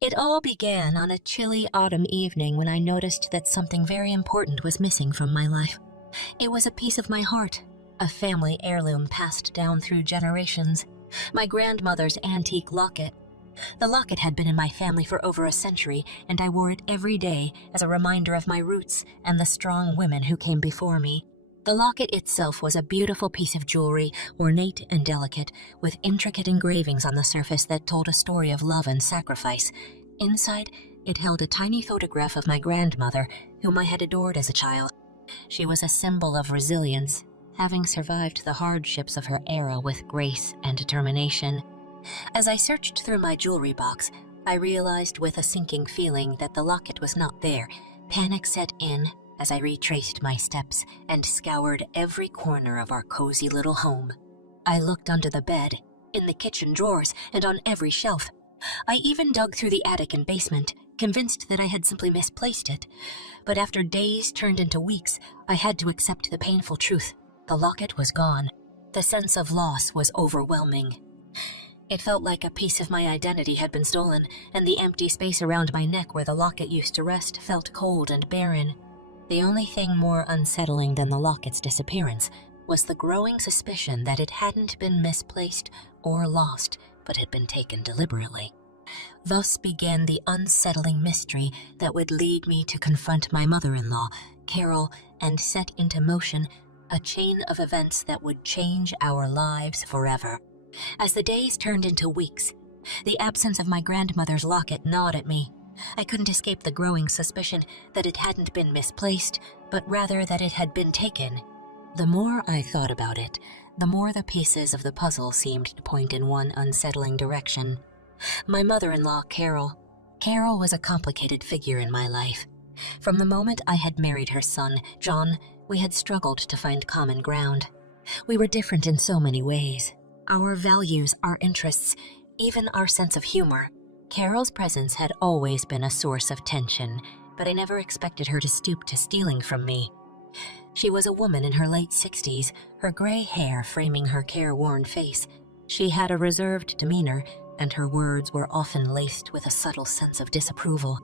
It all began on a chilly autumn evening when I noticed that something very important was missing from my life. It was a piece of my heart, a family heirloom passed down through generations, my grandmother's antique locket. The locket had been in my family for over a century, and I wore it every day as a reminder of my roots and the strong women who came before me. The locket itself was a beautiful piece of jewelry, ornate and delicate, with intricate engravings on the surface that told a story of love and sacrifice. Inside, it held a tiny photograph of my grandmother, whom I had adored as a child. She was a symbol of resilience, having survived the hardships of her era with grace and determination. As I searched through my jewelry box, I realized with a sinking feeling that the locket was not there. Panic set in as I retraced my steps and scoured every corner of our cozy little home. I looked under the bed, in the kitchen drawers, and on every shelf. I even dug through the attic and basement, convinced that I had simply misplaced it. But after days turned into weeks, I had to accept the painful truth. The locket was gone. The sense of loss was overwhelming. It felt like a piece of my identity had been stolen, and the empty space around my neck where the locket used to rest felt cold and barren. The only thing more unsettling than the locket's disappearance was the growing suspicion that it hadn't been misplaced or lost, but had been taken deliberately. Thus began the unsettling mystery that would lead me to confront my mother-in-law, Carol, and set into motion a chain of events that would change our lives forever. As the days turned into weeks, the absence of my grandmother's locket gnawed at me. I couldn't escape the growing suspicion that it hadn't been misplaced, but rather that it had been taken. The more I thought about it, the more the pieces of the puzzle seemed to point in one unsettling direction. My mother-in-law, Carol. Carol was a complicated figure in my life. From the moment I had married her son, John, we had struggled to find common ground. We were different in so many ways. Our values, our interests, even our sense of humor. Carol's presence had always been a source of tension, but I never expected her to stoop to stealing from me. She was a woman in her late 60s, her gray hair framing her careworn face. She had a reserved demeanor, and her words were often laced with a subtle sense of disapproval.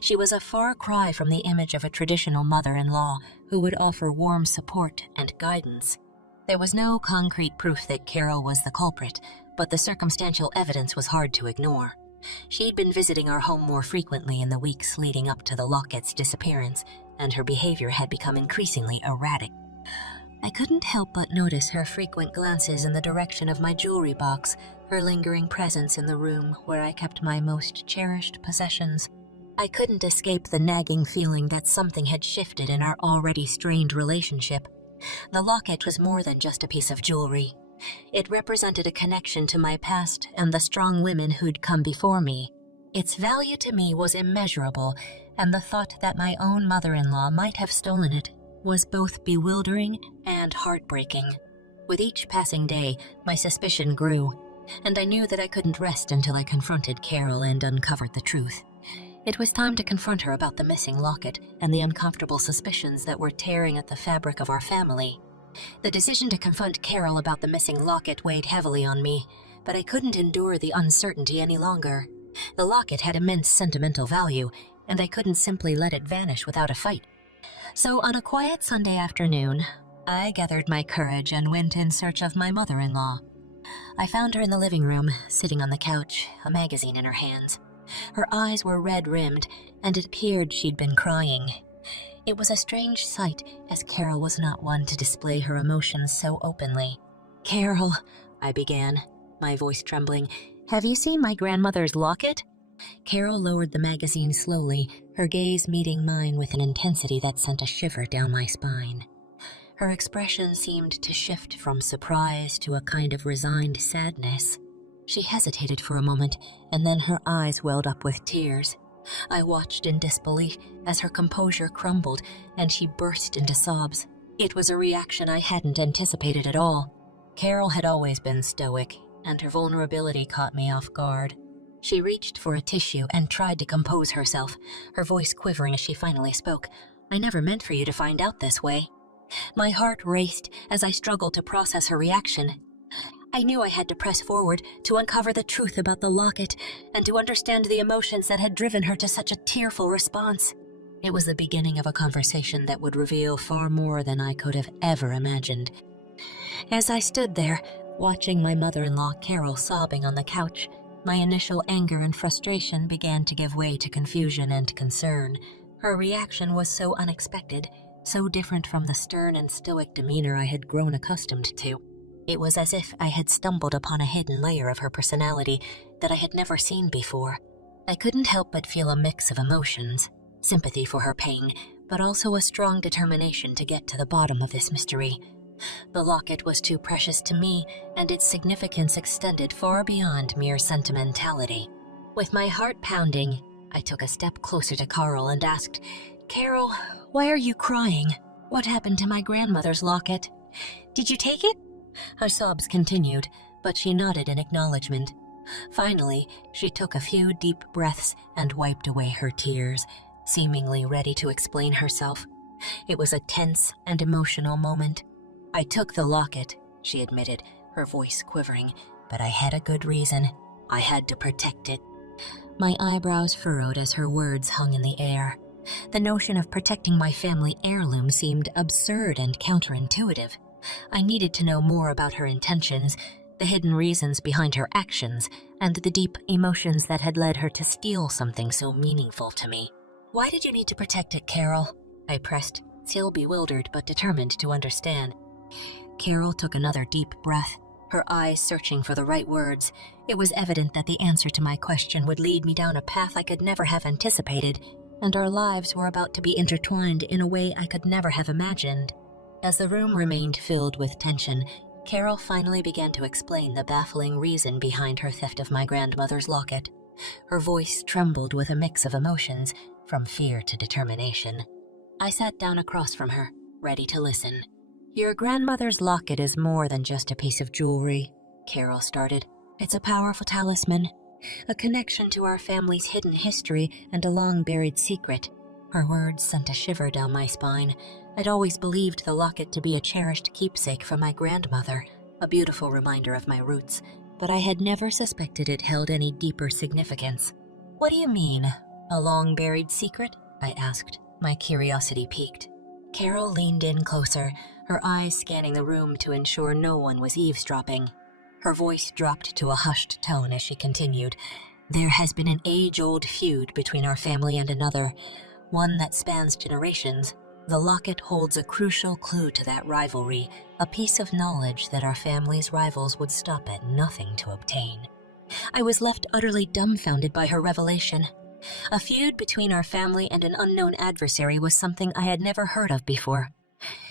She was a far cry from the image of a traditional mother-in-law who would offer warm support and guidance. There was no concrete proof that Carol was the culprit, but the circumstantial evidence was hard to ignore. She'd been visiting our home more frequently in the weeks leading up to the locket's disappearance, and her behavior had become increasingly erratic. I couldn't help but notice her frequent glances in the direction of my jewelry box, her lingering presence in the room where I kept my most cherished possessions. I couldn't escape the nagging feeling that something had shifted in our already strained relationship. The locket was more than just a piece of jewelry. It represented a connection to my past and the strong women who'd come before me. Its value to me was immeasurable, and the thought that my own mother-in-law might have stolen it was both bewildering and heartbreaking. With each passing day, my suspicion grew, and I knew that I couldn't rest until I confronted Carol and uncovered the truth. It was time to confront her about the missing locket and the uncomfortable suspicions that were tearing at the fabric of our family. The decision to confront Carol about the missing locket weighed heavily on me, but I couldn't endure the uncertainty any longer. The locket had immense sentimental value, and I couldn't simply let it vanish without a fight. So on a quiet Sunday afternoon, I gathered my courage and went in search of my mother-in-law. I found her in the living room, sitting on the couch, a magazine in her hands. Her eyes were red-rimmed, and it appeared she'd been crying. It was a strange sight, as Carol was not one to display her emotions so openly. "Carol," I began, my voice trembling, "have you seen my grandmother's locket?" Carol lowered the magazine slowly, her gaze meeting mine with an intensity that sent a shiver down my spine. Her expression seemed to shift from surprise to a kind of resigned sadness. She hesitated for a moment, and then her eyes welled up with tears. I watched in disbelief as her composure crumbled and she burst into sobs. It was a reaction I hadn't anticipated at all. Carol had always been stoic, and her vulnerability caught me off guard. She reached for a tissue and tried to compose herself, her voice quivering as she finally spoke. "I never meant for you to find out this way." My heart raced as I struggled to process her reaction. I knew I had to press forward to uncover the truth about the locket and to understand the emotions that had driven her to such a tearful response. It was the beginning of a conversation that would reveal far more than I could have ever imagined. As I stood there, watching my mother-in-law Carol sobbing on the couch, my initial anger and frustration began to give way to confusion and concern. Her reaction was so unexpected, so different from the stern and stoic demeanor I had grown accustomed to. It was as if I had stumbled upon a hidden layer of her personality that I had never seen before. I couldn't help but feel a mix of emotions, sympathy for her pain, but also a strong determination to get to the bottom of this mystery. The locket was too precious to me, and its significance extended far beyond mere sentimentality. With my heart pounding, I took a step closer to Carl and asked, "Carol, why are you crying? What happened to my grandmother's locket? Did you take it?" Her sobs continued, but she nodded in acknowledgement. Finally, she took a few deep breaths and wiped away her tears, seemingly ready to explain herself. It was a tense and emotional moment. "I took the locket," she admitted, her voice quivering, "but I had a good reason. I had to protect it." My eyebrows furrowed as her words hung in the air. The notion of protecting my family heirloom seemed absurd and counterintuitive. I needed to know more about her intentions, the hidden reasons behind her actions, and the deep emotions that had led her to steal something so meaningful to me. "Why did you need to protect it, Carol?" I pressed, still bewildered but determined to understand. Carol took another deep breath, her eyes searching for the right words. It was evident that the answer to my question would lead me down a path I could never have anticipated, and our lives were about to be intertwined in a way I could never have imagined. As the room remained filled with tension, Carol finally began to explain the baffling reason behind her theft of my grandmother's locket. Her voice trembled with a mix of emotions, from fear to determination. I sat down across from her, ready to listen. "Your grandmother's locket is more than just a piece of jewelry," Carol started. "It's a powerful talisman, a connection to our family's hidden history and a long-buried secret." Her words sent a shiver down my spine. I'd always believed the locket to be a cherished keepsake from my grandmother, a beautiful reminder of my roots, but I had never suspected it held any deeper significance. "What do you mean, a long-buried secret?" I asked, my curiosity piqued. Carol leaned in closer, her eyes scanning the room to ensure no one was eavesdropping. Her voice dropped to a hushed tone as she continued. "There has been an age-old feud between our family and another, one that spans generations. The locket holds a crucial clue to that rivalry, a piece of knowledge that our family's rivals would stop at nothing to obtain." I was left utterly dumbfounded by her revelation. A feud between our family and an unknown adversary was something I had never heard of before.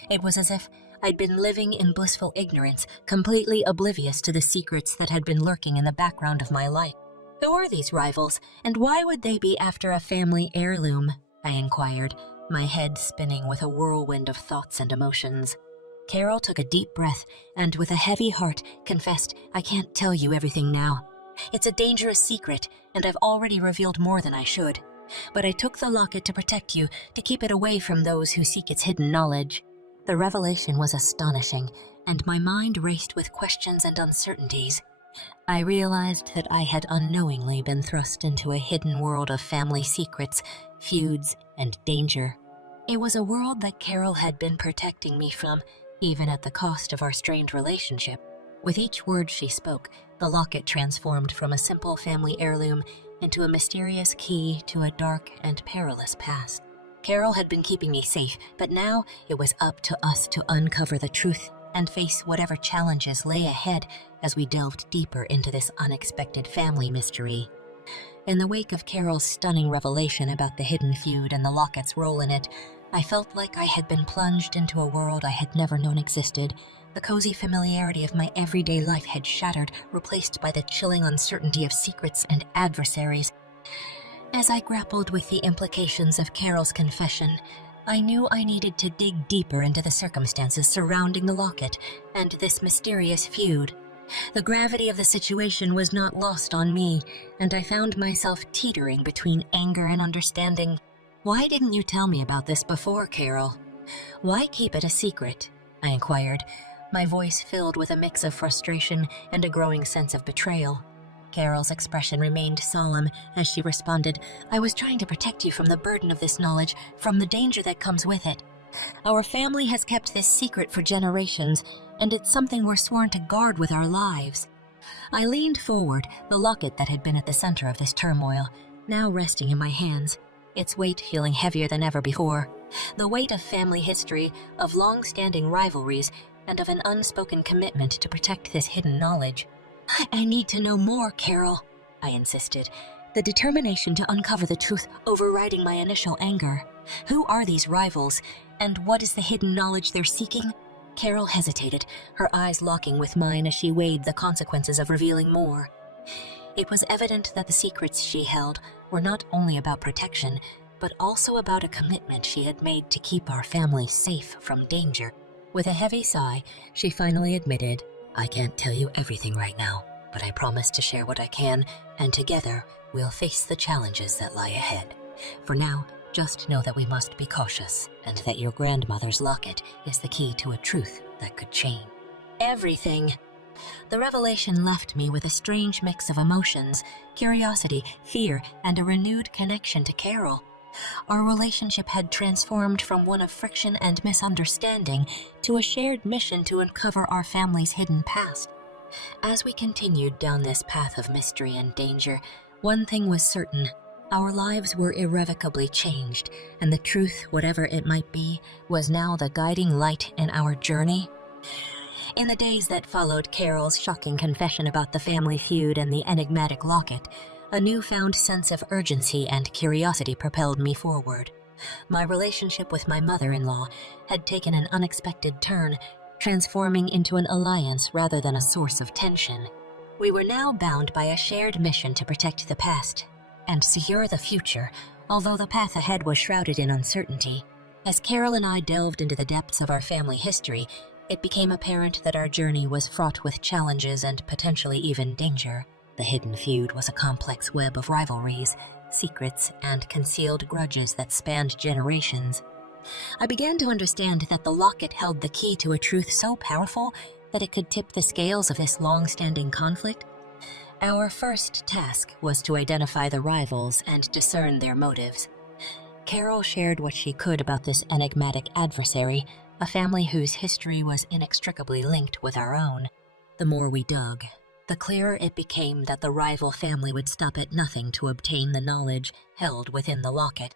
It was as if I'd been living in blissful ignorance, completely oblivious to the secrets that had been lurking in the background of my life. "Who are these rivals, and why would they be after a family heirloom?" I inquired, my head spinning with a whirlwind of thoughts and emotions. Carol took a deep breath and, with a heavy heart, confessed, "I can't tell you everything now. It's a dangerous secret, and I've already revealed more than I should. But I took the locket to protect you, to keep it away from those who seek its hidden knowledge." The revelation was astonishing, and my mind raced with questions and uncertainties. I realized that I had unknowingly been thrust into a hidden world of family secrets, feuds, and danger. It was a world that Carol had been protecting me from, even at the cost of our strained relationship. With each word she spoke, the locket transformed from a simple family heirloom into a mysterious key to a dark and perilous past. Carol had been keeping me safe, but now it was up to us to uncover the truth and face whatever challenges lay ahead as we delved deeper into this unexpected family mystery. In the wake of Carol's stunning revelation about the hidden feud and the locket's role in it, I felt like I had been plunged into a world I had never known existed. The cozy familiarity of my everyday life had shattered, replaced by the chilling uncertainty of secrets and adversaries. As I grappled with the implications of Carol's confession, I knew I needed to dig deeper into the circumstances surrounding the locket and this mysterious feud. The gravity of the situation was not lost on me, and I found myself teetering between anger and understanding. "Why didn't you tell me about this before, Carol? Why keep it a secret?" I inquired, my voice filled with a mix of frustration and a growing sense of betrayal. Carol's expression remained solemn as she responded, "I was trying to protect you from the burden of this knowledge, from the danger that comes with it. Our family has kept this secret for generations, and it's something we're sworn to guard with our lives." I leaned forward, the locket that had been at the center of this turmoil, now resting in my hands, its weight feeling heavier than ever before. The weight of family history, of long-standing rivalries, and of an unspoken commitment to protect this hidden knowledge. "I need to know more, Carol," I insisted, the determination to uncover the truth overriding my initial anger. "Who are these rivals, and what is the hidden knowledge they're seeking?" Carol hesitated, her eyes locking with mine as she weighed the consequences of revealing more. It was evident that the secrets she held were not only about protection, but also about a commitment she had made to keep our family safe from danger. With a heavy sigh, she finally admitted, "I can't tell you everything right now, but I promise to share what I can, and together we'll face the challenges that lie ahead. For now, just know that we must be cautious, and that your grandmother's locket is the key to a truth that could change everything." The revelation left me with a strange mix of emotions, curiosity, fear, and a renewed connection to Carol. Our relationship had transformed from one of friction and misunderstanding to a shared mission to uncover our family's hidden past. As we continued down this path of mystery and danger, one thing was certain: our lives were irrevocably changed, and the truth, whatever it might be, was now the guiding light in our journey. In the days that followed Carol's shocking confession about the family feud and the enigmatic locket, a newfound sense of urgency and curiosity propelled me forward. My relationship with my mother-in-law had taken an unexpected turn, transforming into an alliance rather than a source of tension. We were now bound by a shared mission to protect the past and secure the future, although the path ahead was shrouded in uncertainty. As Carol and I delved into the depths of our family history, it became apparent that our journey was fraught with challenges and potentially even danger. The hidden feud was a complex web of rivalries, secrets, and concealed grudges that spanned generations. I began to understand that the locket held the key to a truth so powerful that it could tip the scales of this long-standing conflict. Our first task was to identify the rivals and discern their motives. Carol shared what she could about this enigmatic adversary, a family whose history was inextricably linked with our own. The more we dug, the clearer it became that the rival family would stop at nothing to obtain the knowledge held within the locket.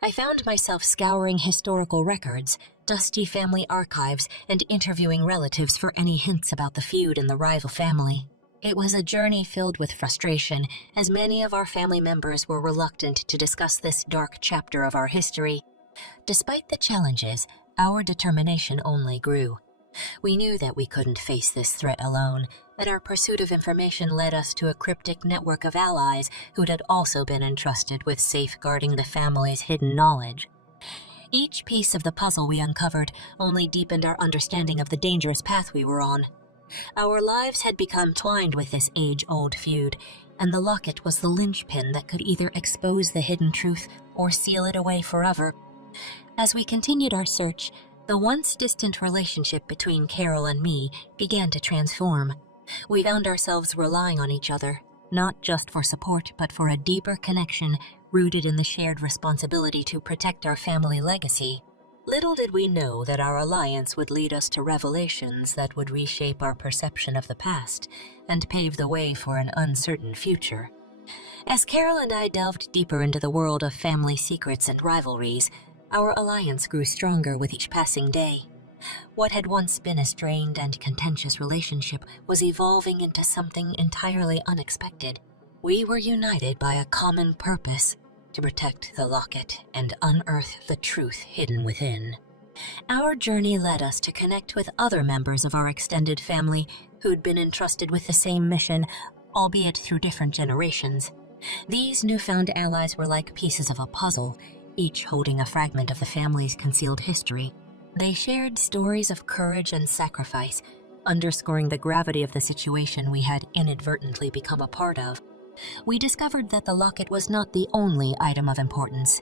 I found myself scouring historical records, dusty family archives, and interviewing relatives for any hints about the feud in the rival family. It was a journey filled with frustration, as many of our family members were reluctant to discuss this dark chapter of our history. Despite the challenges, our determination only grew. We knew that we couldn't face this threat alone, and our pursuit of information led us to a cryptic network of allies who had also been entrusted with safeguarding the family's hidden knowledge. Each piece of the puzzle we uncovered only deepened our understanding of the dangerous path we were on. Our lives had become twined with this age-old feud, and the locket was the linchpin that could either expose the hidden truth or seal it away forever. As we continued our search, the once distant relationship between Carol and me began to transform. We found ourselves relying on each other, not just for support, but for a deeper connection rooted in the shared responsibility to protect our family legacy. Little did we know that our alliance would lead us to revelations that would reshape our perception of the past and pave the way for an uncertain future. As Carol and I delved deeper into the world of family secrets and rivalries, our alliance grew stronger with each passing day. What had once been a strained and contentious relationship was evolving into something entirely unexpected. We were united by a common purpose: to protect the locket and unearth the truth hidden within. Our journey led us to connect with other members of our extended family who'd been entrusted with the same mission, albeit through different generations. These newfound allies were like pieces of a puzzle, each holding a fragment of the family's concealed history. They shared stories of courage and sacrifice, underscoring the gravity of the situation we had inadvertently become a part of. We discovered that the locket was not the only item of importance.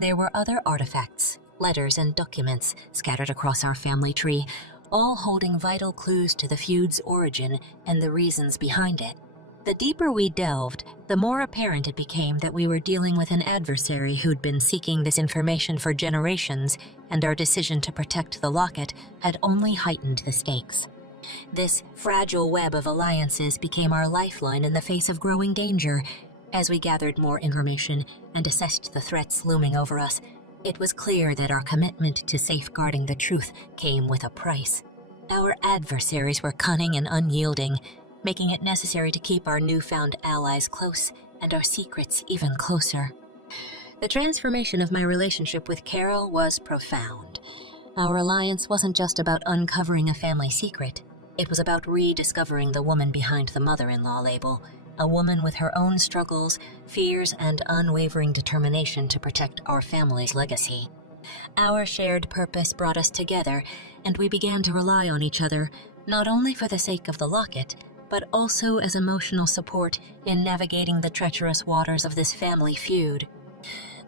There were other artifacts, letters, and documents scattered across our family tree, all holding vital clues to the feud's origin and the reasons behind it. The deeper we delved, the more apparent it became that we were dealing with an adversary who'd been seeking this information for generations, and our decision to protect the locket had only heightened the stakes. This fragile web of alliances became our lifeline in the face of growing danger. As we gathered more information and assessed the threats looming over us, it was clear that our commitment to safeguarding the truth came with a price. Our adversaries were cunning and unyielding, making it necessary to keep our newfound allies close and our secrets even closer. The transformation of my relationship with Carol was profound. Our alliance wasn't just about uncovering a family secret. It was about rediscovering the woman behind the mother-in-law label, a woman with her own struggles, fears, and unwavering determination to protect our family's legacy. Our shared purpose brought us together, and we began to rely on each other, not only for the sake of the locket, but also as emotional support in navigating the treacherous waters of this family feud.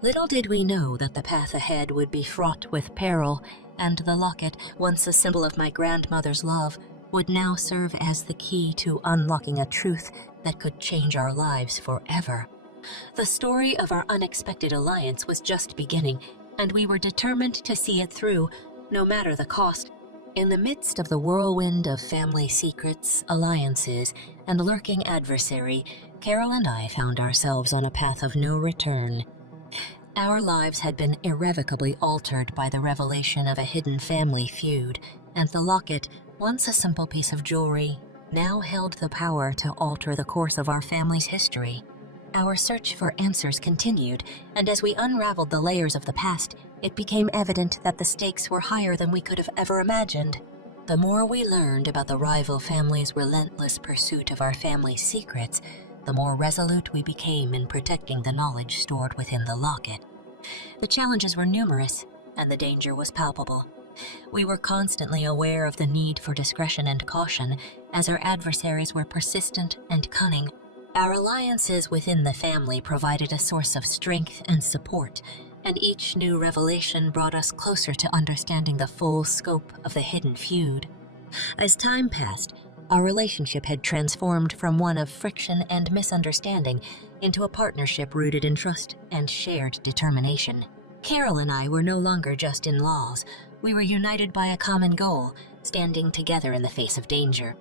Little did we know that the path ahead would be fraught with peril, and the locket, once a symbol of my grandmother's love, would now serve as the key to unlocking a truth that could change our lives forever. The story of our unexpected alliance was just beginning, and we were determined to see it through, no matter the cost. In the midst of the whirlwind of family secrets, alliances, and lurking adversary, Carol and I found ourselves on a path of no return. Our lives had been irrevocably altered by the revelation of a hidden family feud, and the locket, once a simple piece of jewelry, now held the power to alter the course of our family's history. Our search for answers continued, and as we unraveled the layers of the past, it became evident that the stakes were higher than we could have ever imagined. The more we learned about the rival family's relentless pursuit of our family's secrets, the more resolute we became in protecting the knowledge stored within the locket. The challenges were numerous, and the danger was palpable. We were constantly aware of the need for discretion and caution, as our adversaries were persistent and cunning. Our alliances within the family provided a source of strength and support, and each new revelation brought us closer to understanding the full scope of the hidden feud. As time passed, our relationship had transformed from one of friction and misunderstanding into a partnership rooted in trust and shared determination. Carol and I were no longer just in-laws. We were united by a common goal, standing together in the face of danger.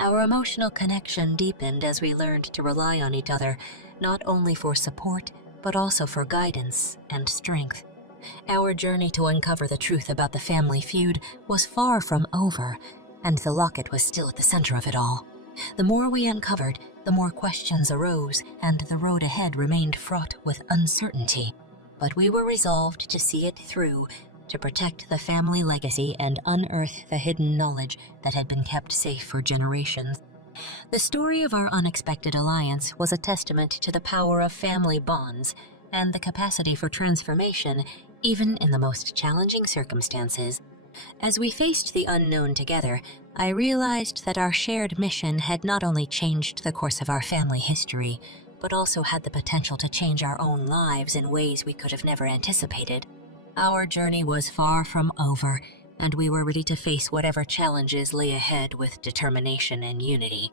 Our emotional connection deepened as we learned to rely on each other, not only for support, but also for guidance and strength. Our journey to uncover the truth about the family feud was far from over, and the locket was still at the center of it all. The more we uncovered, the more questions arose, and the road ahead remained fraught with uncertainty. But we were resolved to see it through, to protect the family legacy and unearth the hidden knowledge that had been kept safe for generations. The story of our unexpected alliance was a testament to the power of family bonds and the capacity for transformation, even in the most challenging circumstances. As we faced the unknown together, I realized that our shared mission had not only changed the course of our family history, but also had the potential to change our own lives in ways we could have never anticipated. Our journey was far from over, and we were ready to face whatever challenges lay ahead with determination and unity.